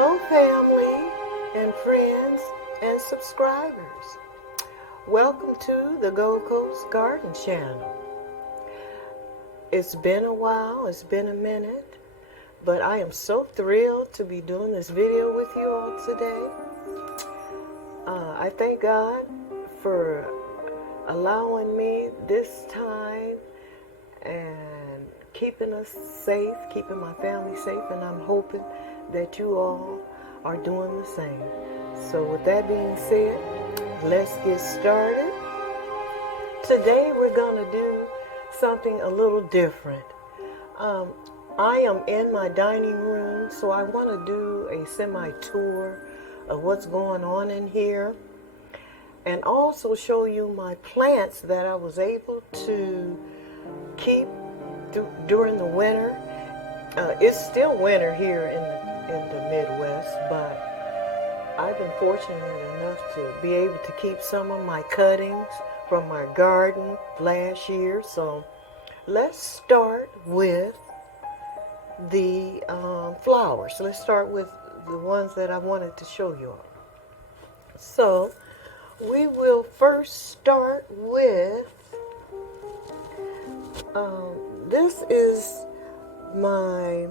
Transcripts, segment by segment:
Hello, family and friends and subscribers. Welcome to the Gold Coast Garden Channel. It's been a while, it's been a minute, but I am so thrilled to be doing this video with you all today. I thank God for allowing me this time and keeping us safe, keeping my family safe, and I'm hoping that you all are doing the same. So with that being said, let's get started. Today we're going to do something a little different. I am in my dining room, so I want to do a semi-tour of what's going on in here and also show you my plants that I was able to keep during the winter. It's still winter here in the Midwest, but I've been fortunate enough to be able to keep some of my cuttings from my garden last year. So let's start with the flowers. Let's start with the ones that I wanted to show you all. So we will first start with this is my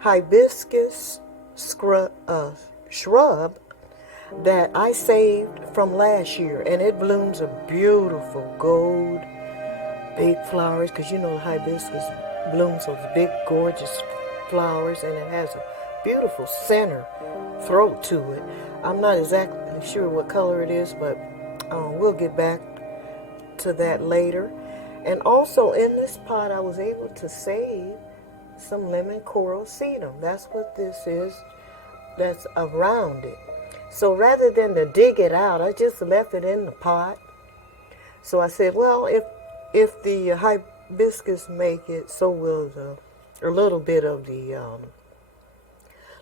hibiscus shrub that I saved from last year, and it blooms a beautiful gold big flowers, because you know the hibiscus blooms those big gorgeous flowers, and it has a beautiful center throat to it. I'm not exactly sure what color it is, but we'll get back to that later. And also in this pot I was able to save some lemon coral sedum. That's what this is, that's around it. So rather than to dig it out, I just left it in the pot. So I said, well, if the hibiscus make it, so will a little bit of the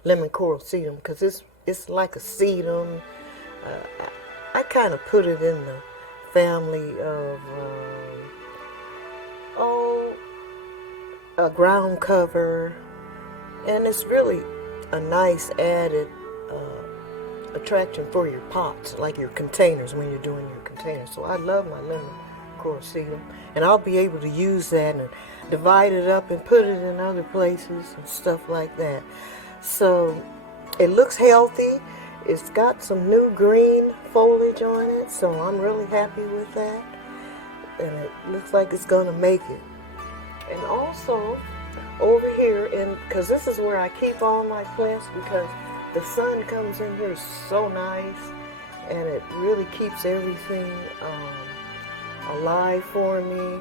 lemon coral sedum, because it's like a sedum. I kind of put it in the family of a ground cover, and it's really a nice added attraction for your pots, like your containers when you're doing your containers. So I love my lemon coral sedum, and I'll be able to use that and divide it up and put it in other places and stuff like that. So it looks healthy. It's got some new green foliage on it, so I'm really happy with that, and it looks like it's gonna make it. And also over here, because this is where I keep all my plants, because the sun comes in here so nice, and it really keeps everything alive for me.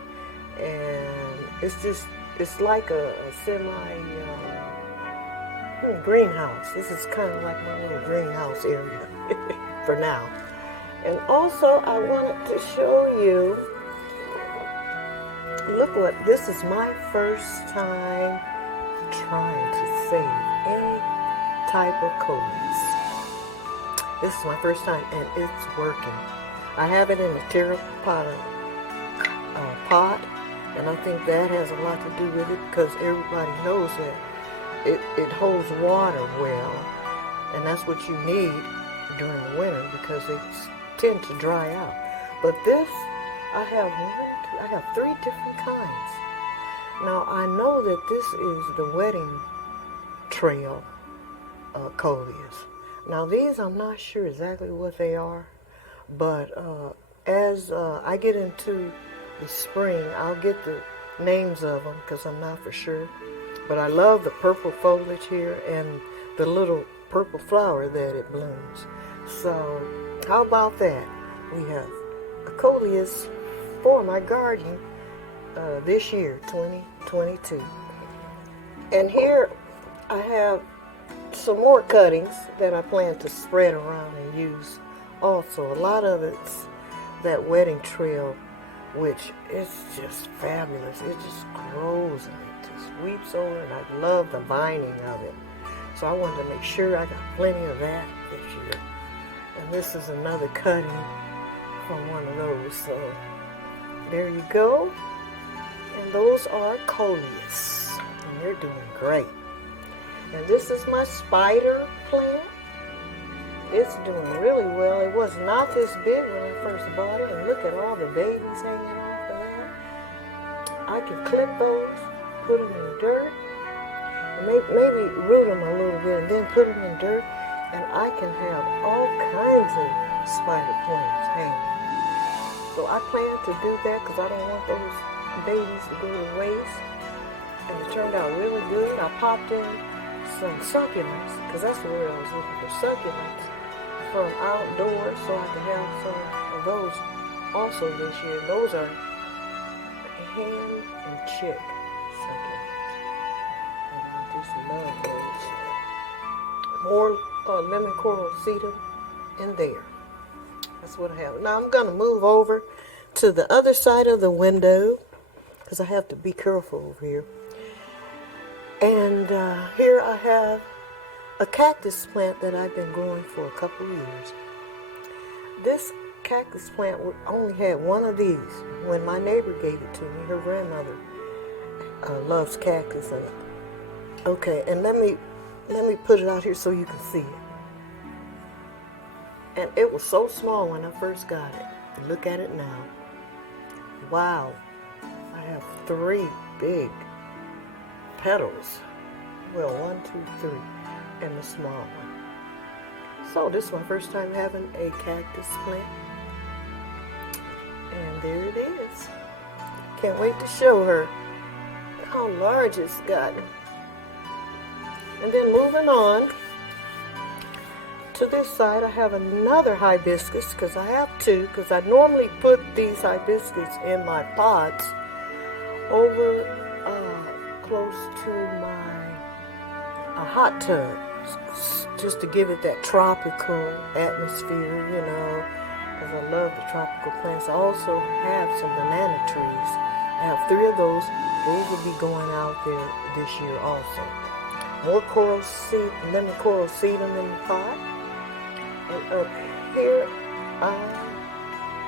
And it's like a semi greenhouse. This is kind of like my little greenhouse area for now. And also I wanted to show you, look what, this is my first time trying to save any type of coleus. This is my first time, and it's working. I have it in a terracotta pot, and I think that has a lot to do with it, because everybody knows that it holds water well, and that's what you need during the winter, because they tend to dry out. But this, I have 3 different kinds. Now I know that this is the wedding trail coleus. Now these, I'm not sure exactly what they are, but as I get into the spring, I'll get the names of them, because I'm not for sure. But I love the purple foliage here and the little purple flower that it blooms. So how about that? We have a coleus for my garden this year, 2022. And here I have some more cuttings that I plan to spread around and use also. A lot of it's that wedding trail, which is just fabulous. It just grows and it just sweeps over, and I love the vining of it. So I wanted to make sure I got plenty of that this year. And this is another cutting from one of those. So there you go. And those are coleus, and they're doing great. And this is my spider plant. It's doing really well. It was not this big when I first bought it. And look at all the babies hanging off of that. I can clip those, put them in dirt, and maybe root them a little bit and then put them in dirt. And I can have all kinds of spider plants hanging. So I plan to do that because I don't want those babies to go to waste. And it turned out really good. I popped in some succulents, because that's the word I was looking for, succulents from outdoors, so I can have some of those also this year. Those are hen and chick succulents. And I just love those. More lemon coral sedum in there. That's what I have. Now I'm going to move over to the other side of the window because I have to be careful over here. And here I have a cactus plant that I've been growing for a couple of years. This cactus plant only had one of these when my neighbor gave it to me. Her grandmother loves cactus. And okay, and let me put it out here so you can see it. And it was so small when I first got it. And look at it now. Wow. I have 3 big petals. Well, 1, 2, 3, and the small one. So this is my first time having a cactus plant. And there it is. Can't wait to show her how large it's gotten. And then moving on to this side, I have another hibiscus because I have 2, because I normally put these hibiscus in my pots over close to my hot tub, just to give it that tropical atmosphere, you know, because I love the tropical plants. I also have some banana trees. I have 3 of those. Those will be going out there this year also. More coral seed, lemon coral sedum in the pot. And up here I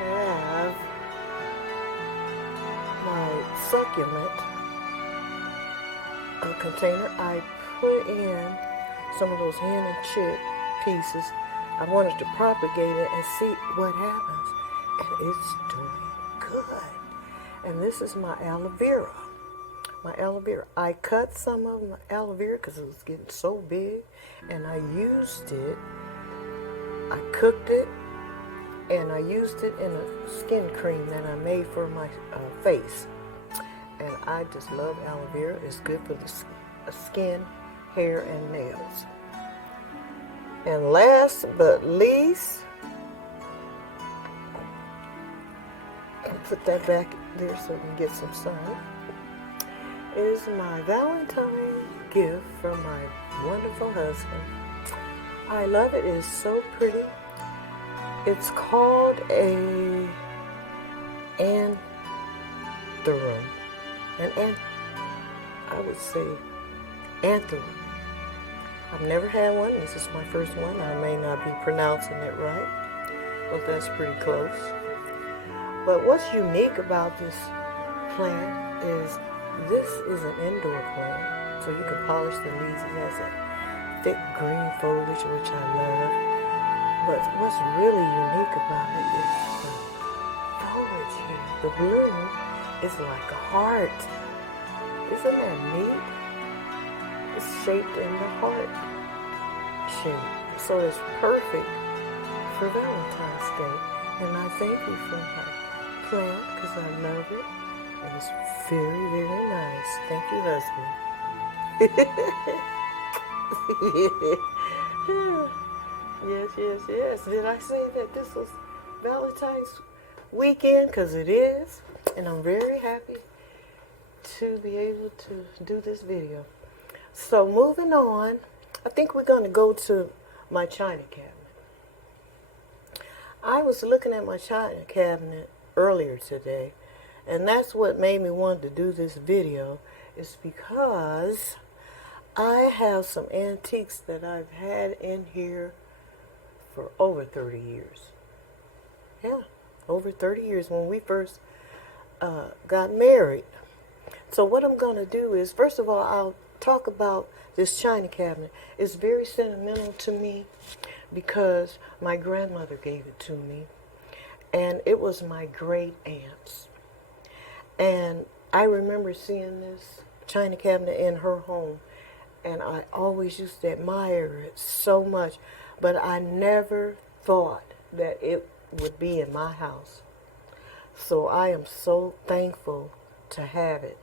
have my succulent container. I put in some of those hen and chick pieces. I wanted to propagate it and see what happens. And it's doing good. And this is my aloe vera. My aloe vera. I cut some of my aloe vera because it was getting so big. And I used it. I cooked it. And I used it in a skin cream that I made for my face. And I just love aloe vera. It's good for the skin, hair, and nails. And last but least, I'll put that back there so we can get some sun, is my Valentine gift from my wonderful husband. I love it. It's so pretty. It's called a anthurium. I would say anthurium. I've never had one. This is my first one. I may not be pronouncing it right, but that's pretty close. But what's unique about this plant is this is an indoor plant, so you can polish the leaves. It has a thick green foliage, which I love. But what's really unique about it is the foliage here. The bloom is like a heart. Isn't that neat? It's shaped in the heart shape. So it's perfect for Valentine's Day. And I thank you for my plant because I love it. And it's very, very nice. Thank you, husband. Yes. Did I say that this was Valentine's weekend? Because it is. And I'm very happy to be able to do this video. So moving on, I think we're going to go to my china cabinet. I was looking at my china cabinet earlier today, and that's what made me want to do this video, is because I have some antiques that I've had in here for over 30 years. Yeah, over 30 years when we first got married. So what I'm going to do is, first of all, I'll talk about this china cabinet, it's very sentimental to me because my grandmother gave it to me, and it was my great aunt's. And I remember seeing this china cabinet in her home, and I always used to admire it so much, but I never thought that it would be in my house. So I am so thankful to have it.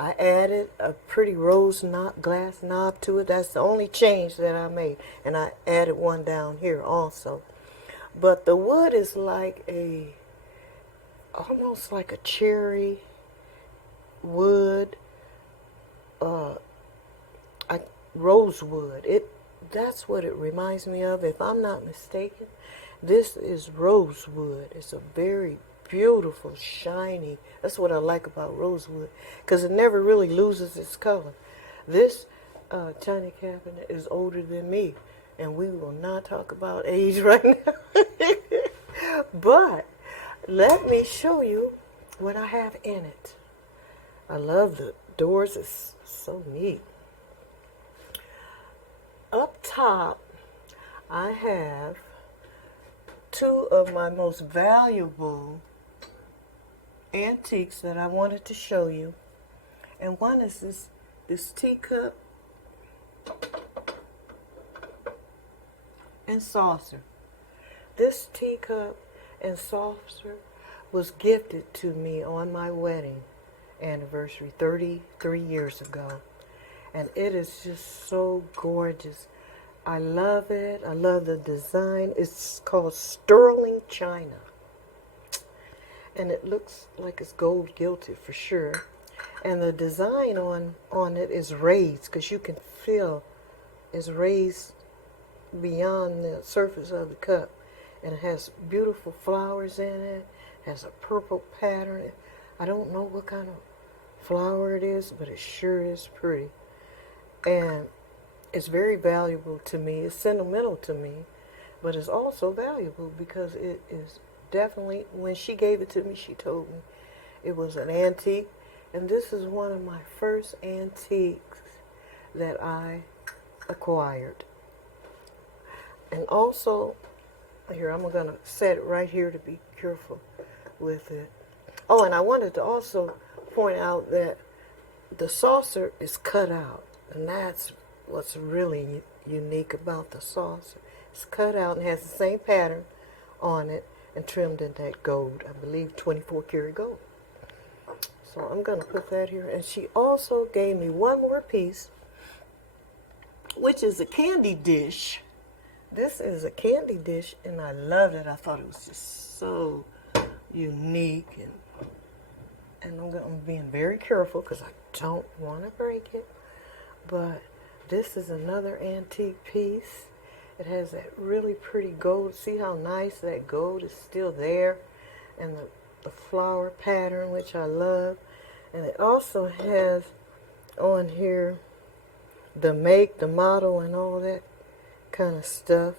I added a pretty rose glass knob to it. That's the only change that I made. And I added one down here also. But the wood is like almost like a cherry wood, rosewood. That's what it reminds me of, if I'm not mistaken. This is rosewood. It's a very beautiful, shiny. That's what I like about rosewood, because it never really loses its color. This china cabinet is older than me, and we will not talk about age right now. But let me show you what I have in it. I love the doors. It's so neat. Up top, I have two of my most valuable antiques that I wanted to show you. And one is this teacup and saucer. This teacup and saucer was gifted to me on my wedding anniversary 33 years ago. And it is just so gorgeous. I love it. I love the design. It's called sterling china. And it looks like it's gold gilded for sure. And the design on it is raised, because you can feel it's raised beyond the surface of the cup. And it has beautiful flowers in it. It has a purple pattern. I don't know what kind of flower it is, but it sure is pretty. And it's very valuable to me. It's sentimental to me, but it's also valuable because it is definitely, when she gave it to me, she told me it was an antique. And this is one of my first antiques that I acquired. And also, here, I'm going to set it right here to be careful with it. Oh, and I wanted to also point out that the saucer is cut out. And that's what's really unique about the saucer. It's cut out and has the same pattern on it and trimmed in that gold, I believe 24 karat gold. So I'm going to put that here. And she also gave me one more piece, which is a candy dish. This is a candy dish, and I loved it. I thought it was just so unique. And I'm being very careful because I don't want to break it. But this is another antique piece. It has that really pretty gold. See how nice that gold is still there? And the flower pattern, which I love. And it also has on here the make, the model, and all that kind of stuff.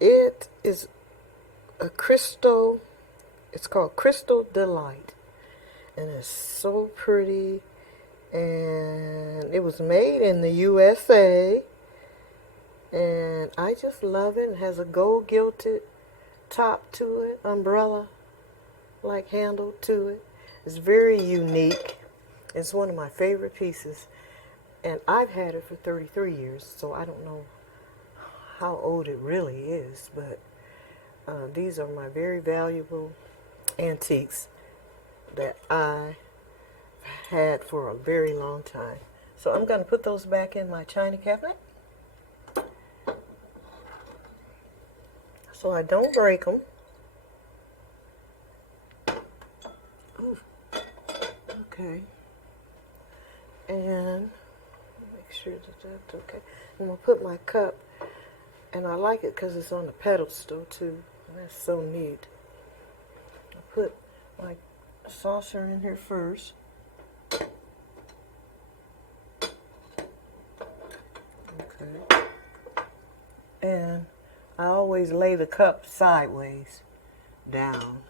It is a crystal. It's called Crystal Delight. And it's so pretty. And it was made in the USA, and I just love it. It has a gold gilded top to it, umbrella like handle to it. It's very unique. It's one of my favorite pieces, and I've had it for 33 years, so I don't know how old it really is, but these are my very valuable antiques that I had for a very long time. So I'm going to put those back in my china cabinet so I don't break them. Ooh. Okay. And make sure that that's okay. I'm going to put my cup, and I like it because it's on the pedestal too. And that's so neat. I put my saucer in here first. Okay. And I always lay the cup sideways down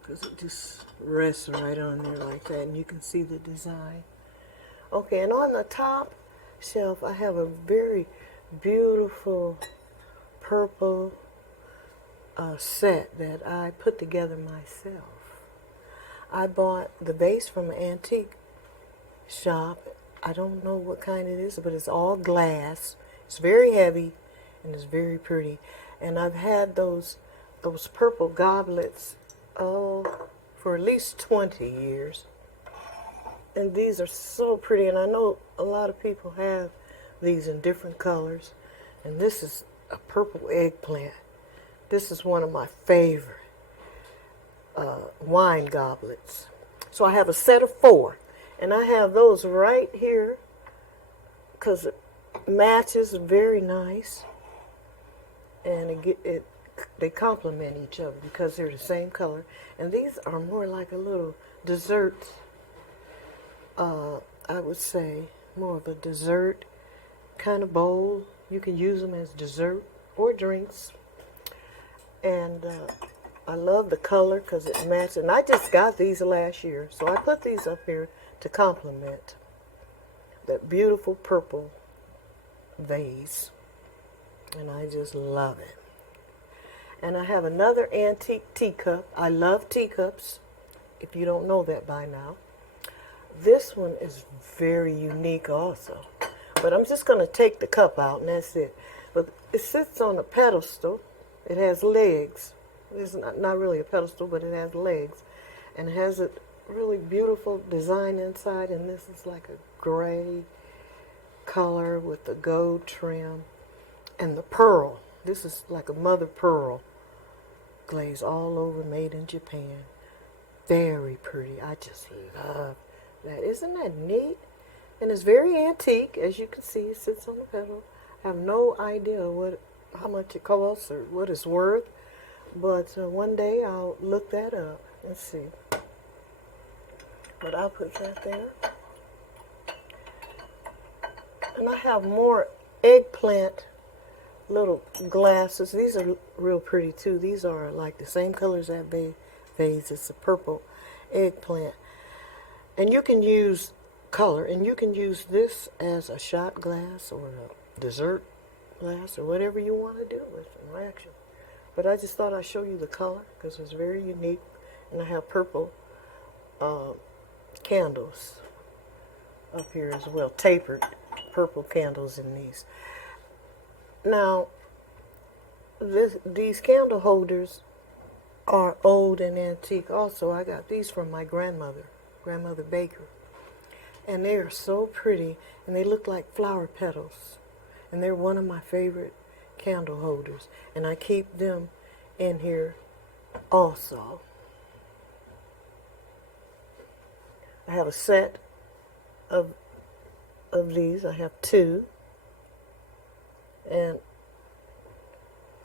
because it just rests right on there like that, and you can see the design. Okay, and on the top shelf, I have a very beautiful purple set that I put together myself. I bought the vase from an antique shop. I don't know what kind it is, but it's all glass. It's very heavy and it's very pretty. And I've had those purple goblets for at least 20 years. And these are so pretty, and I know a lot of people have these in different colors. And this is a purple eggplant. This is one of my favorite wine goblets. So I have a set of 4, and I have those right here because it matches very nice, and they complement each other because they're the same color. And these are more like a little dessert, I would say, more of a dessert kind of bowl. You can use them as dessert or drinks. And I love the color because it matches. And I just got these last year, so I put these up here to complement that beautiful purple vase. And I just love it. And I have another antique teacup. I love teacups, if you don't know that by now. This one is very unique also. But I'm just going to take the cup out, and that's it. But it sits on a pedestal. It has legs. It's not really a pedestal, but it has legs. And it has a really beautiful design inside. And this is like a gray color with the gold trim. And the pearl. This is like a mother pearl glaze all over, made in Japan. Very pretty. I just love that. Isn't that neat? And it's very antique. As you can see, it sits on the pedal. I have no idea how much it costs or what it's worth. But one day I'll look that up and see. But I'll put that there. And I have more eggplant little glasses. These are real pretty too. These are like the same color as that vase. It's a purple eggplant. And you can use color, and you can use this as a shot glass or a dessert glass or whatever you want to do with an action. But I just thought I'd show you the color because it's very unique. And I have purple candles up here as well, tapered purple candles in these. Now, these candle holders are old and antique also. I got these from my Grandmother Baker. And they are so pretty, and they look like flower petals. And they're one of my favorite candle holders. And I keep them in here also. I have a set of these. I have 2. And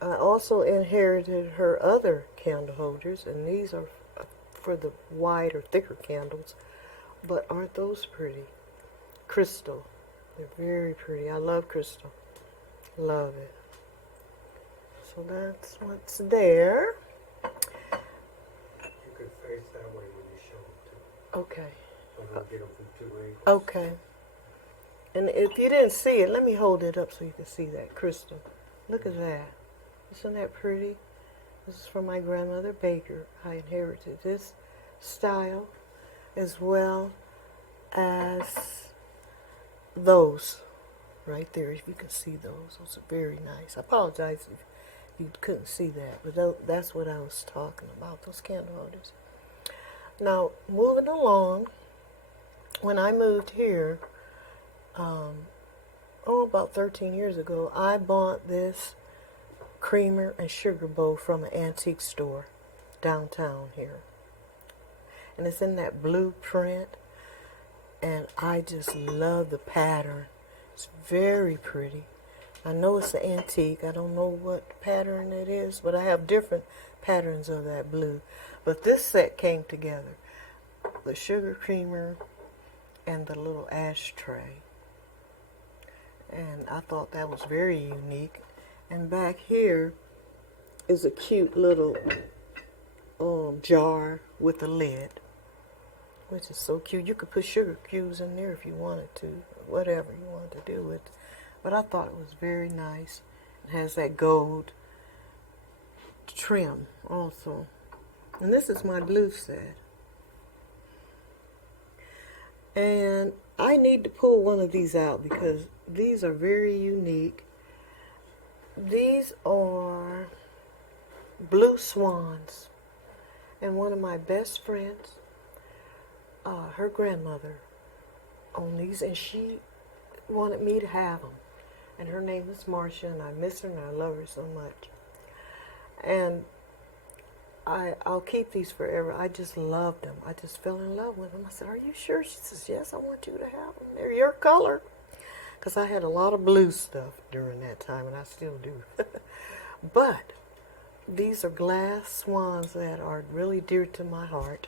I also inherited her other candle holders, and these are for the wide or thicker candles. But aren't those pretty? Crystal. They're very pretty. I love crystal. Love it. So that's what's there. You can face that way when you show them too. Okay. So don't get them from 2 angles. Okay. And if you didn't see it, let me hold it up so you can see that crystal. Look at that. Isn't that pretty? This is from my Grandmother Baker. I inherited this style as well as those right there. If you can see those are very nice. I apologize if you couldn't see that, but that's what I was talking about, those candle holders. Now, moving along, when I moved here, about 13 years ago, I bought this creamer and sugar bowl from an antique store downtown here. And it's in that blue print, and I just love the pattern. It's very pretty. I know it's an antique. I don't know what pattern it is, but I have different patterns of that blue. But this set came together. The sugar creamer and the little ashtray. And I thought that was very unique. And back here is a cute little jar with a lid. which is so cute. You could put sugar cubes in there if you wanted to, whatever you wanted to do with it. But I thought it was very nice. It has that gold trim also. And this is my blue set. And I need to pull one of these out because these are very unique. These are blue swans. And one of my best friends, her grandmother owned these, and she wanted me to have them. And her name is Marcia, and I miss her and I love her so much. And I'll keep these forever. I just loved them. I just fell in love with them. I said, "Are you sure?" She says, "Yes, I want you to have them. They're your color." Because I had a lot of blue stuff during that time, and I still do. But these are glass swans that are really dear to my heart.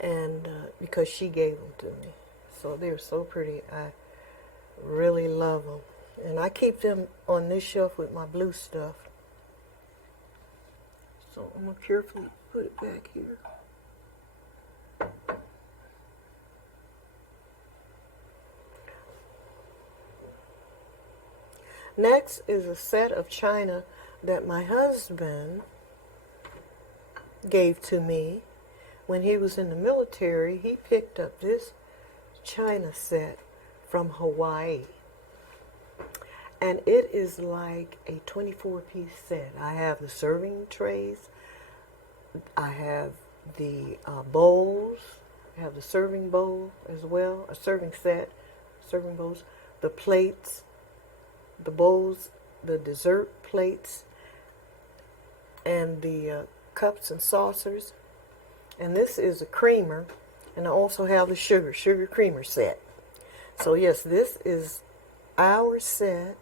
And because she gave them to me. So they're so pretty. I really love them. And I keep them on this shelf with my blue stuff. So I'm going to carefully put it back here. Next is a set of china that my husband gave to me when he was in the military. He picked up this china set from Hawaii. And it is like a 24-piece set. I have the serving trays. I have the bowls. I have the serving bowl as well, a serving set, serving bowls, the plates, the bowls, the dessert plates, and the cups and saucers. And this is a creamer, and I also have the sugar creamer set. So yes, this is our set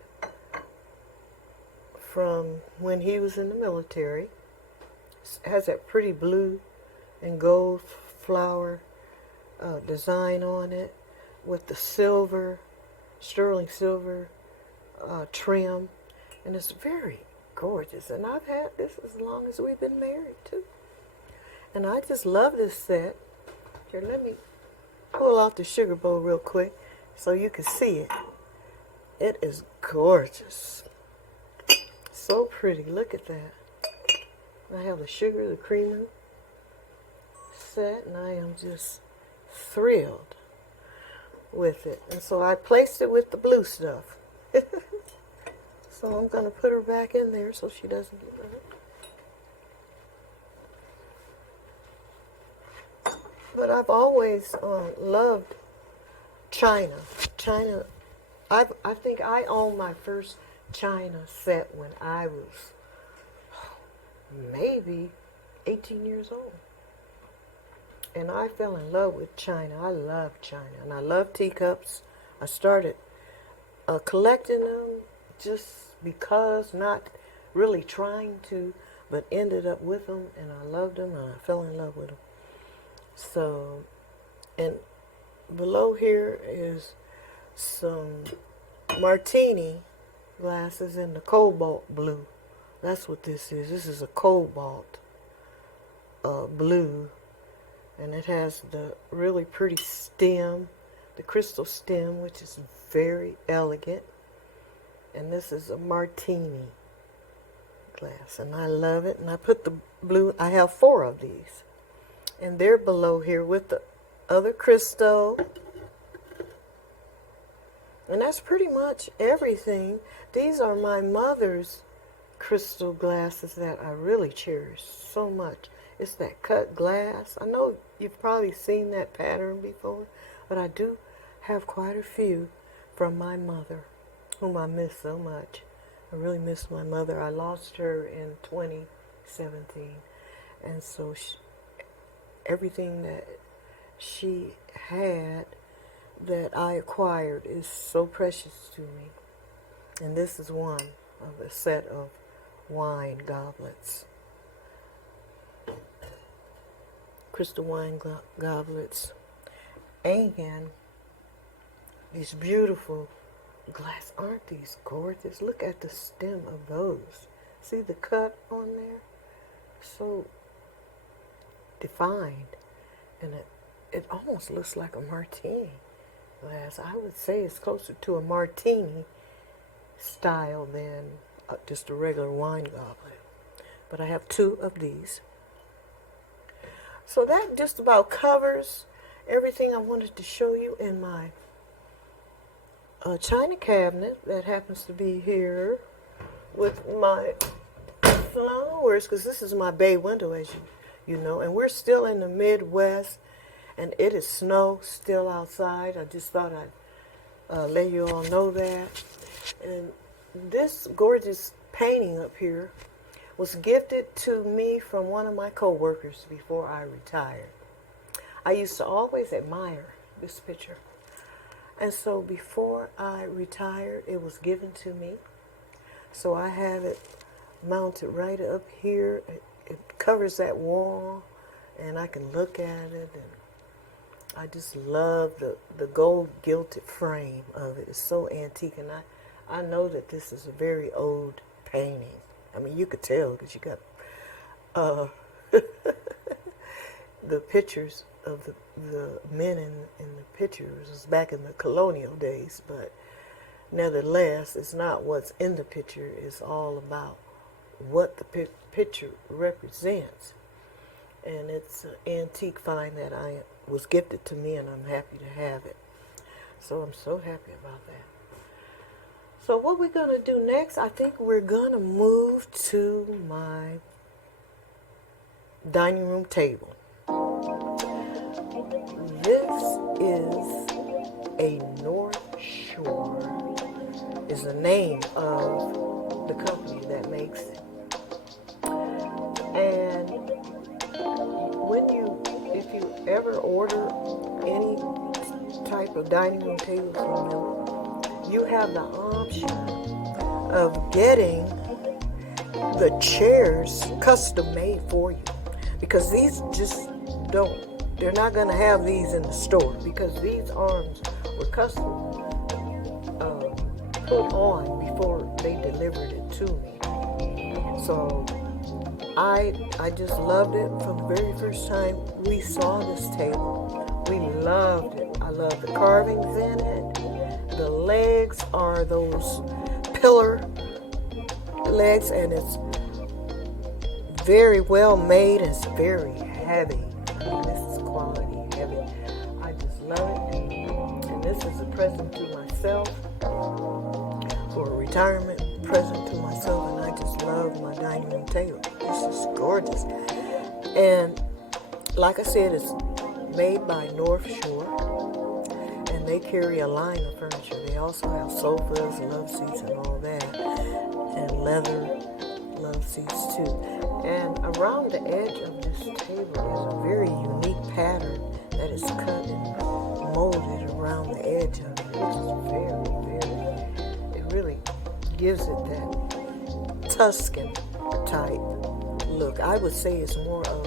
from when he was in the military. It has that pretty blue and gold flower design on it with the silver, sterling silver trim, and it's very gorgeous. And I've had this as long as we've been married too. And I just love this set. Here, let me pull out the sugar bowl real quick so you can see it. It is gorgeous. So pretty. Look at that. I have the sugar, the creamer set, and I am just thrilled with it. And so I placed it with the blue stuff. So I'm going to put her back in there so she doesn't get hurt. But I've always loved china. China, I think I owned my first china set when I was maybe 18 years old. And I fell in love with china. I love china. And I love teacups. I started collecting them just because, not really trying to, but ended up with them, and I loved them, and I fell in love with them. So, and below here is some martini glasses in the cobalt blue. That's what this is. This is a cobalt blue, and it has the really pretty stem, the crystal stem, which is very elegant. And this is a martini glass, and I love it. And I put the blue, I have 4 of these. And they're below here with the other crystal. And that's pretty much everything. These are my mother's crystal glasses that I really cherish so much. It's that cut glass. I know you've probably seen that pattern before, but I do have quite a few from my mother, whom I miss so much. I really miss my mother. I lost her in 2017. And so everything that she had that I acquired is so precious to me. And this is one of a set of wine goblets. Crystal wine goblets. And these beautiful glass. Aren't these gorgeous? Look at the stem of those. See the cut on there? So defined. And it almost looks like a martini glass. I would say it's closer to a martini style than just a regular wine goblet. But I have 2 of these. So that just about covers everything I wanted to show you in my china cabinet that happens to be here with my flowers, because this is my bay window, as you know, and we're still in the Midwest, and it is snow still outside. I just thought I'd let you all know that. And this gorgeous painting up here was gifted to me from one of my co-workers before I retired. I used to always admire this picture. And so before I retired, it was given to me. So I have it mounted right up here. It covers that wall, and I can look at it. And I just love the gold gilded frame of it. It's so antique, and I know that this is a very old painting. I mean, you could tell because you got the pictures of the men in the pictures was back in the colonial days, but nevertheless, it's not what's in the picture. It's all about what the picture represents. And it's an antique find that was gifted to me, and I'm happy to have it. So I'm so happy about that. So what we're going to do next, I think we're going to move to my dining room table. This is a North Shore, is the name of the company that makes it. And if you ever order any type of dining room table from them, you have the option of getting the chairs custom made for you, because these just they're not going to have these in the store, because these arms were custom put on before they delivered it to me. So I just loved it from the very first time we saw this table. We loved it. I love the carvings in it. The legs are those pillar legs, and it's very well made. It's very heavy. I mean, this is quality heavy. I just love it. And this is a present to myself, for a retirement present to myself, and I just love my dining room table. This is gorgeous. And like I said, it's made by North Shore. They carry a line of furniture. They also have sofas, love seats, and all that, and leather love seats too. And around the edge of this table is a very unique pattern that is cut and molded around the edge of it, which is very, it really gives it that Tuscan type look. I would say it's more of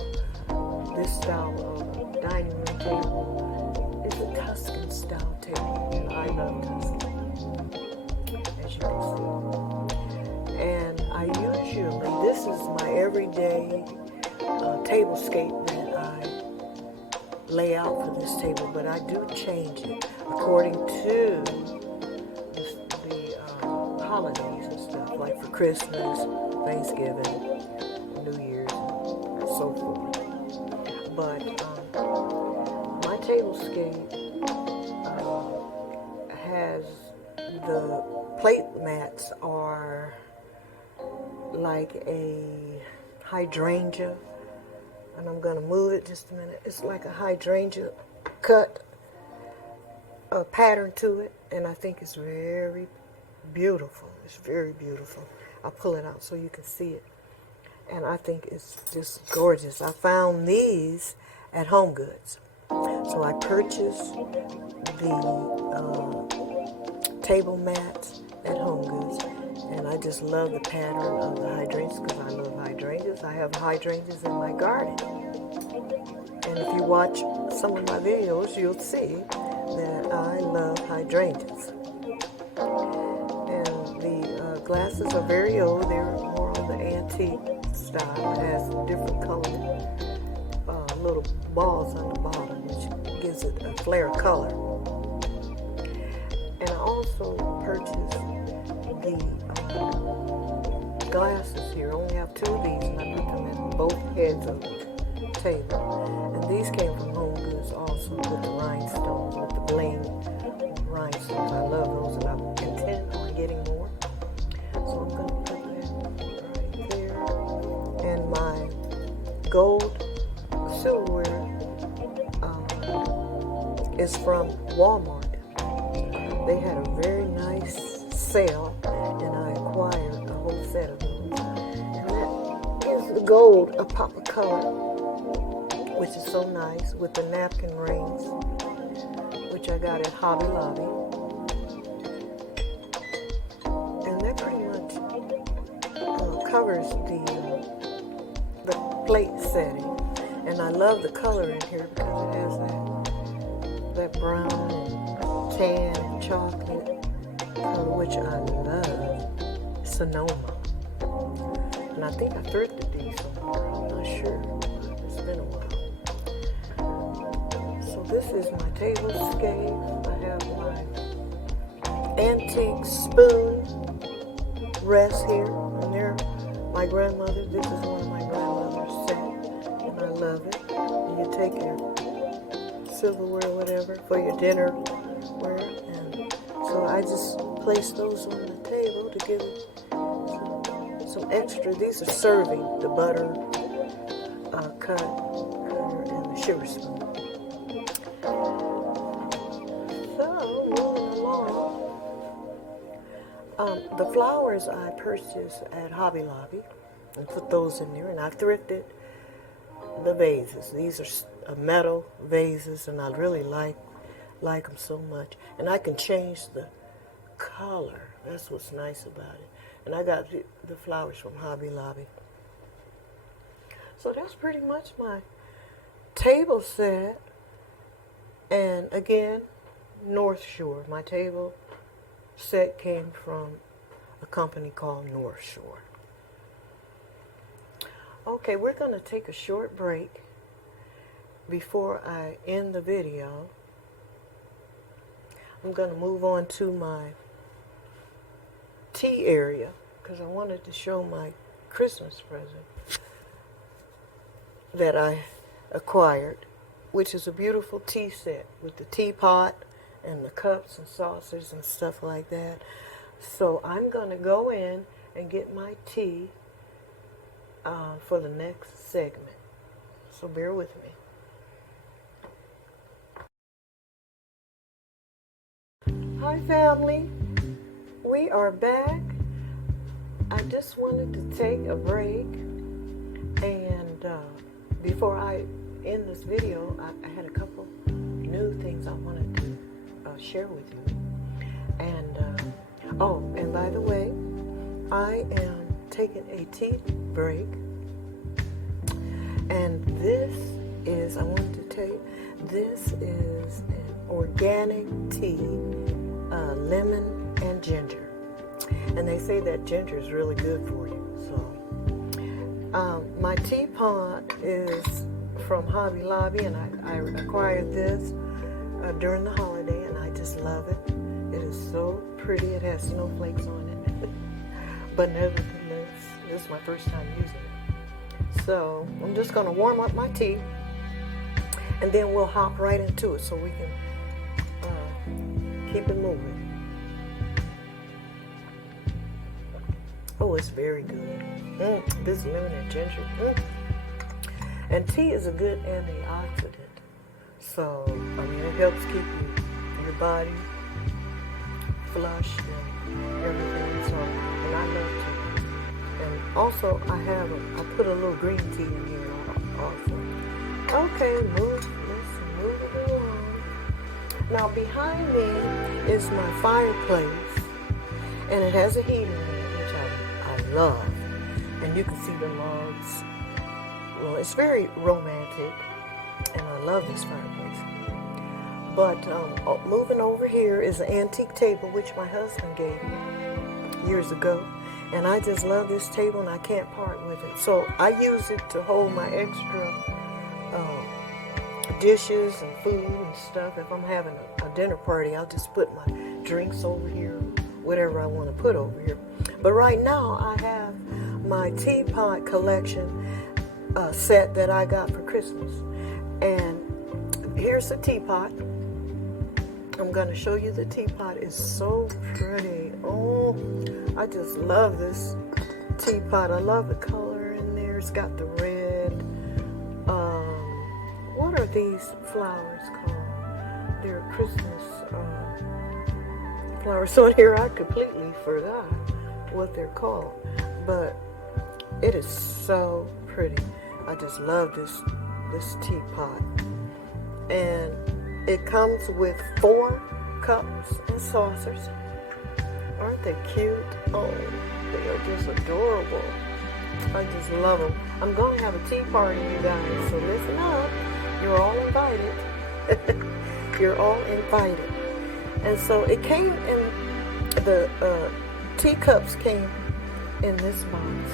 this style of dining room table. It's a Tuscan style table, and I love Tuscan, as you can see. And I usually, this is my everyday tablescape that I lay out for this table, but I do change it according to the holidays and stuff, like for Christmas, Thanksgiving, New Year's, and so forth. But my tablescape has the plate mats are like a hydrangea, and I'm going to move it just a minute. It's like a hydrangea cut pattern to it, and I think it's very beautiful. It's very beautiful. I'll pull it out so you can see it, and I think it's just gorgeous. I found these at Home Goods. So I purchased the table mats at Home Goods, and I just love the pattern of the hydrangeas because I love hydrangeas. I have hydrangeas in my garden. And if you watch some of my videos, you'll see that I love hydrangeas. And the glasses are very old. They're more on the antique style. It has different colored little balls on the bottom, which gives it a flare of color. And I also purchased the glasses here. I only have 2 of these, and I put them in both heads of the table. And these came from Home Goods also, with the rhinestones, with the bling rhinestones. I love those, and I intend on getting more. So I'm going to put that right there. And my gold silverware is from Walmart. They had a very nice sale, and I acquired a whole set of those. And that is the gold, a pop of color, which is so nice, with the napkin rings, which I got at Hobby Lobby. And that pretty much covers the plate setting. And I love the color in here because it has that brown and tan and chocolate color, which I love. Sonoma. And I think I thrifted these somewhere. I'm not sure. It's been a while. So this is my table scape. I have my antique spoon rest here. And they're my grandmother. This is one of my grandmother's set. And I love it. And you take your silverware or whatever for your dinnerware. And so I just place those on the table to give it some extra. These are serving, the butter cutter and the sugar spoon. So moving along, the flowers I purchased at Hobby Lobby and put those in there, and I thrifted the vases. These are metal vases, and I really like them so much. And I can change the color. That's what's nice about it. And I got the flowers from Hobby Lobby. So that's pretty much my table set. And again, North Shore. My table set came from a company called North Shore. Okay, we're going to take a short break before I end the video. I'm going to move on to my tea area because I wanted to show my Christmas present that I acquired, which is a beautiful tea set with the teapot and the cups and saucers and stuff like that. So I'm going to go in and get my tea for the next segment. So bear with me. Hi family, we are back. I just wanted to take a break, and before I end this video, I had a couple new things I wanted to share with you. And and by the way, I am taking a tea break, and this is, I wanted to tell you, this is an organic tea, lemon and ginger. And they say that ginger is really good for you. So my teapot is from Hobby Lobby, and I acquired this during the holiday, and I just love it. It is so pretty. It has snowflakes on it. But nevertheless, this is my first time using it. So I'm just going to warm up my tea, and then we'll hop right into it so we can keep it moving. Oh, it's very good. This lemon and ginger. And tea is a good antioxidant. So, I mean, it helps keep your body flushed and everything. So, and I love tea. And also, I put a little green tea in here also. Okay, let's move it along. Now, behind me is my fireplace, and it has a heater in it, which I love. And you can see the logs. Well, it's very romantic, and I love this fireplace. But moving over here is an antique table, which my husband gave me years ago. And I just love this table, and I can't part with it. So I use it to hold my extra dishes and food and stuff. If I'm having a dinner party, I'll just put my drinks over here, whatever I want to put over here. But right now, I have my teapot collection set that I got for Christmas. And here's the teapot. I'm going to show you the teapot. It's so pretty. Oh, I just love this teapot. I love the color in there. It's got the red. What are these flowers called? They're Christmas flowers on here. I completely forgot what they're called. But it is so pretty. I just love this teapot. And it comes with 4 cups and saucers. Aren't they cute? Oh, they are just adorable. I just love them. I'm going to have a tea party, you guys, so listen up. You're all invited. You're all invited. And so it came in, the teacups came in this box.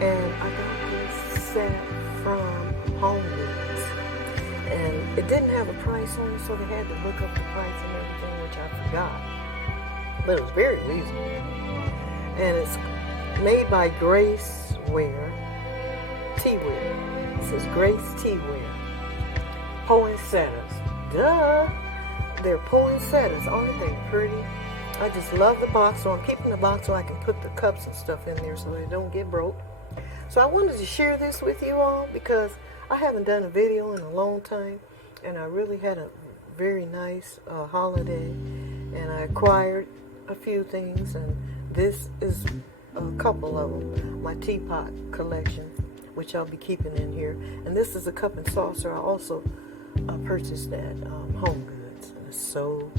And I got this set from Home Goods. And it didn't have a price on it, so they had to look up the price and everything, which I forgot. But it was very reasonable. And it's made by Grace Ware, Teaware. It says Grace Teaware. Poinsettias. Duh! They're poinsettias. Aren't they pretty? I just love the box, so I'm keeping the box so I can put the cups and stuff in there so they don't get broke. So I wanted to share this with you all because I haven't done a video in a long time, and I really had a very nice holiday, and I acquired a few things, and this is a couple of them, my teapot collection, which I'll be keeping in here. And this is a cup and saucer I also purchased at Home Goods. And it's so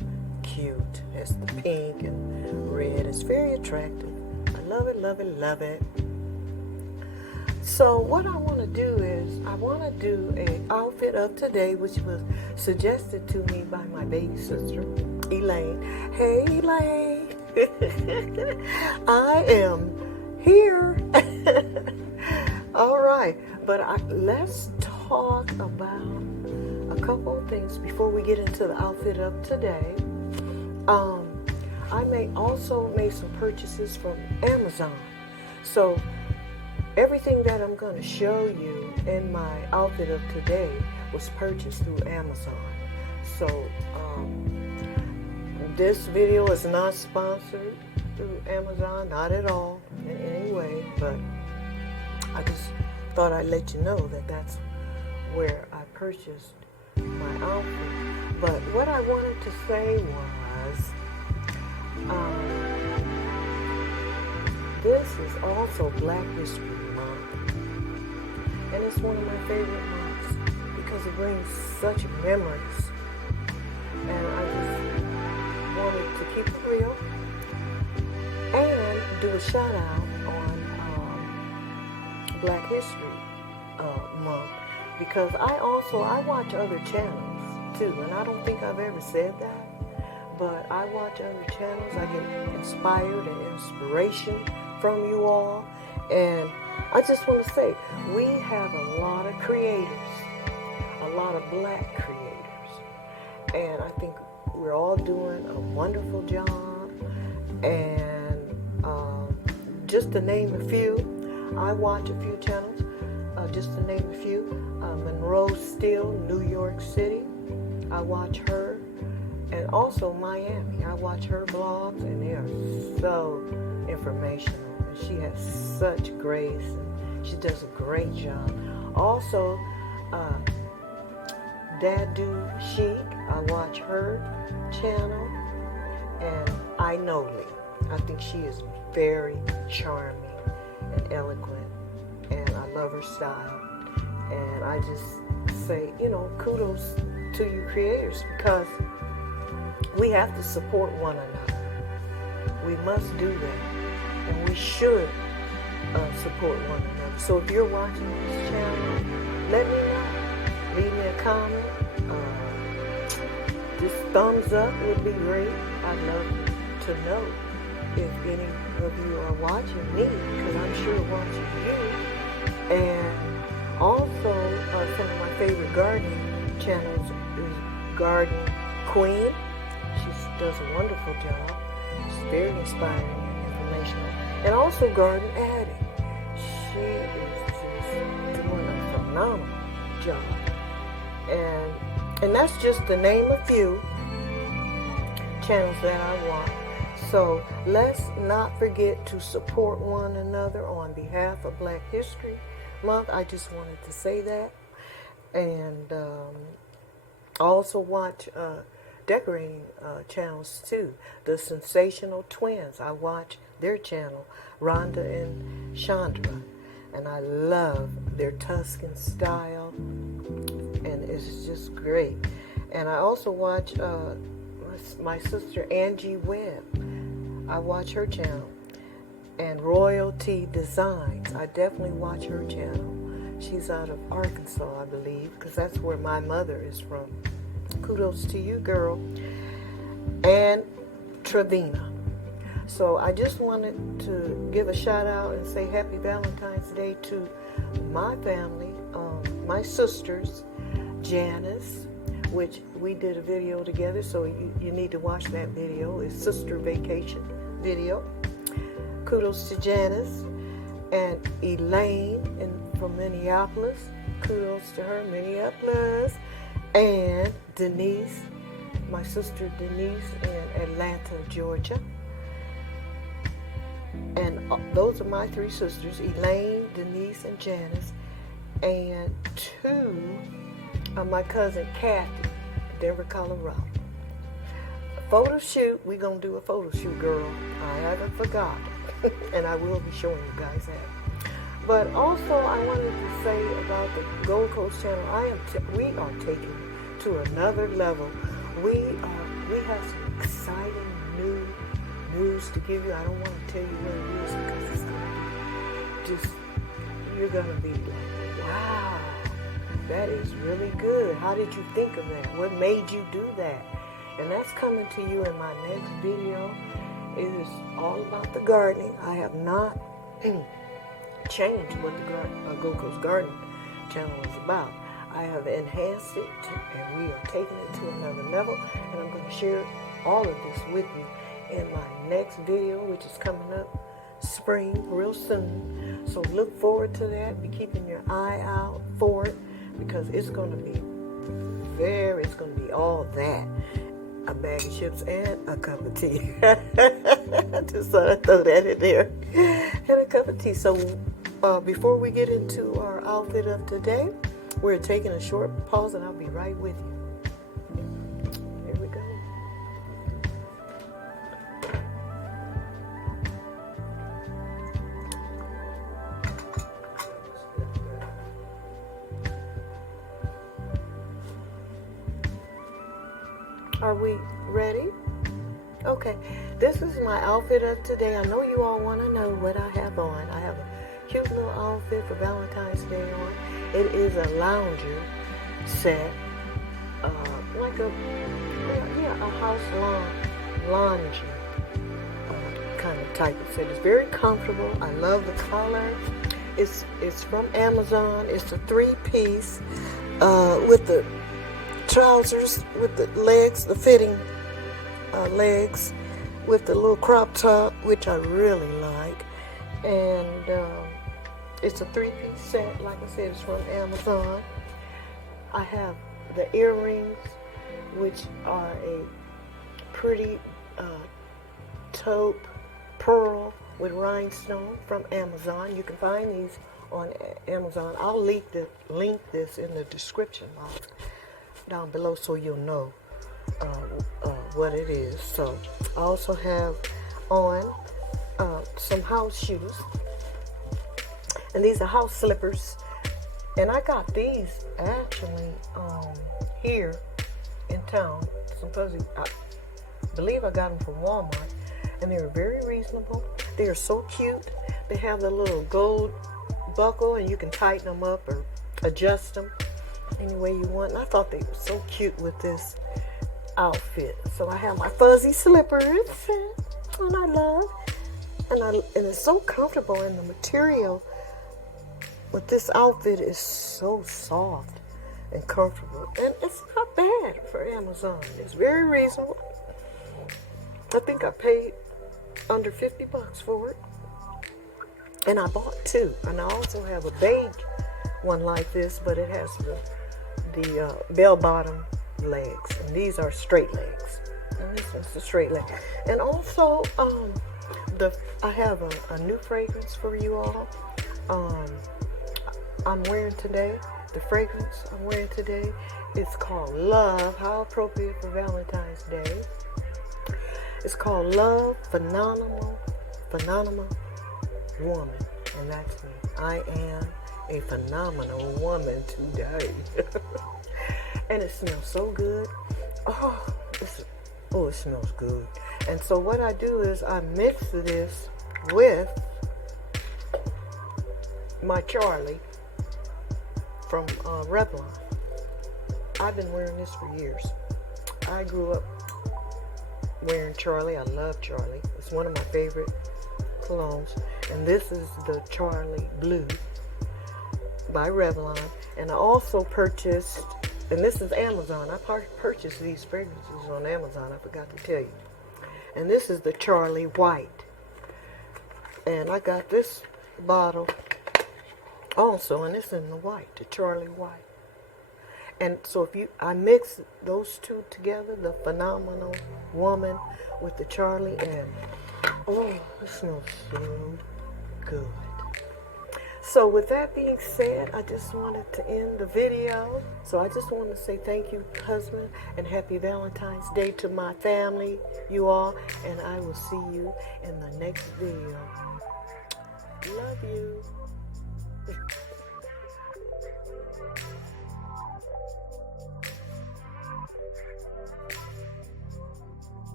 cute. It's the pink and red. It's very attractive. I love it, love it, love it. So what I want to do is I want to do an outfit of today, which was suggested to me by my baby sister, Elaine. Hey, Elaine. I am here. All right, but let's talk about a couple of things before we get into the outfit of today. I also made some purchases from Amazon. So everything that I'm going to show you in my outfit of today was purchased through Amazon. So this video is not sponsored through Amazon, not at all in any way, but I just thought I'd let you know that that's where I purchased my outfit. But what I wanted to say was, this is also Black History Month, and it's one of my favorite months because it brings such memories, and I just wanted to keep it real and do a shout out on Black History Month, because I watch other channels too, and I don't think I've ever said that, but I watch other channels. I get inspired and inspiration from you all, and I just want to say we have a lot of creators, a lot of Black creators, and I think we're all doing a wonderful job. And just to name a few, I watch a few channels, just to name a few. Monroe Steele, New York City, I watch her. And also Miami, I watch her blogs, and they are so informational. And she has such grace, and she does a great job. Also, Dadu Chic, I watch her channel. And I know Lee. I think she is very charming and eloquent, and I love her style. And I just say, kudos to you creators, because we have to support one another. We must do that, and we should support one another. So if you're watching this channel, let me know. Leave me a comment. Just thumbs up would be great. I'd love to know if any of you are watching me, because I'm sure watching you. And also, some of my favorite gardening channel is Garden Queen. She does a wonderful job. She's very inspiring and informational. And also Garden Addy. She is just doing a phenomenal job. And that's just to name a few channels that I watch. So let's not forget to support one another on behalf of Black History Month. I just wanted to say that. And I also watch decorating channels too. The Sensational Twins. I watch their channel, Rhonda and Chandra. And I love their Tuscan style. And it's just great. And I also watch my sister Angie Webb. I watch her channel. And Royalty Designs. I definitely watch her channel. She's out of Arkansas, I believe, because that's where my mother is from. Kudos to you, girl. And Trevina. So I just wanted to give a shout out and say happy Valentine's Day to my family, my sisters, Janice, which we did a video together, so you need to watch that video. It's Sister Vacation video. Kudos to Janice. And Elaine from Minneapolis. Kudos to her, Minneapolis. And Denise, my sister Denise in Atlanta, Georgia. And those are my three sisters, Elaine, Denise, and Janice. And two are my cousin Kathy, Denver, Colorado. Photo shoot, we're going to do a photo shoot, girl. I haven't forgotten. And I will be showing you guys that. But also, I wanted to say about the Gold Coast channel. We are taking it to another level. We have some exciting new news to give you. I don't want to tell you what it is because it's going to be just, you're going to be like, wow, that is really good. How did you think of that? What made you do that? And that's coming to you in my next video. It is all about the gardening. I have not changed what the Gold Coast Garden channel is about. I have enhanced it, and we are taking it to another level. And I'm going to share all of this with you in my next video, which is coming up spring real soon. So look forward to that. Be keeping your eye out for it because it's going to be all that. A bag of chips and a cup of tea. Just thought I'd throw that in there. And a cup of tea. So before we get into our outfit of today, we're taking a short pause and I'll be right with you. Here we go. Are we ready? Okay, this is my outfit of today. I know you all want to know what I have on. I have a cute little outfit for Valentine's Day on. It is a lounger set, like a house lounge kind of type of set. It's very comfortable. I love the color. It's from Amazon. It's a 3-piece with the trousers with the legs, the fitting legs with the little crop top, which I really like. And it's a 3-piece set. Like I said, it's from Amazon. I have the earrings, which are a pretty taupe pearl with rhinestone from Amazon. You can find these on Amazon. I'll link this in the description box down below so you'll know what it is. So I also have on some house shoes, and these are house slippers, and I got these actually here in town. I believe I got them from Walmart, and they were very reasonable. They are so cute. They have the little gold buckle, and you can tighten them up or adjust them any way you want. And I thought they were so cute with this outfit. So I have my fuzzy slippers, and I love, and it's so comfortable, and the material with this outfit is so soft. and comfortable. And it's not bad for Amazon. It's very reasonable. I think I paid under $50 for it. And I bought two. And I also have a beige one like this, but it has the bell-bottom legs. And these are straight legs. And this one's the straight leg. And also, I have a new fragrance for you all. I'm wearing today. The fragrance I'm wearing today is called Love. How appropriate for Valentine's Day. It's called Love Phenomenal Woman. And that's me. I am a phenomenal woman today. And it smells so good. It smells good. And so what I do is I mix this with my Charlie from Revlon. I've been wearing this for years. I grew up wearing Charlie. I love Charlie. It's one of my favorite colognes. And this is the Charlie Blue by Revlon. And I also purchased, and this is Amazon. I purchased these fragrances on Amazon. I forgot to tell you. And this is the Charlie White. And I got this bottle also, and it's in the white, the Charlie White. And so I mix those two together, the Phenomenal Woman with the Charlie, and it smells so good. So with that being said, I just wanted to end the video. So I just want to say thank you, husband, and happy Valentine's Day to my family, you all, and I will see you in the next video. Love you.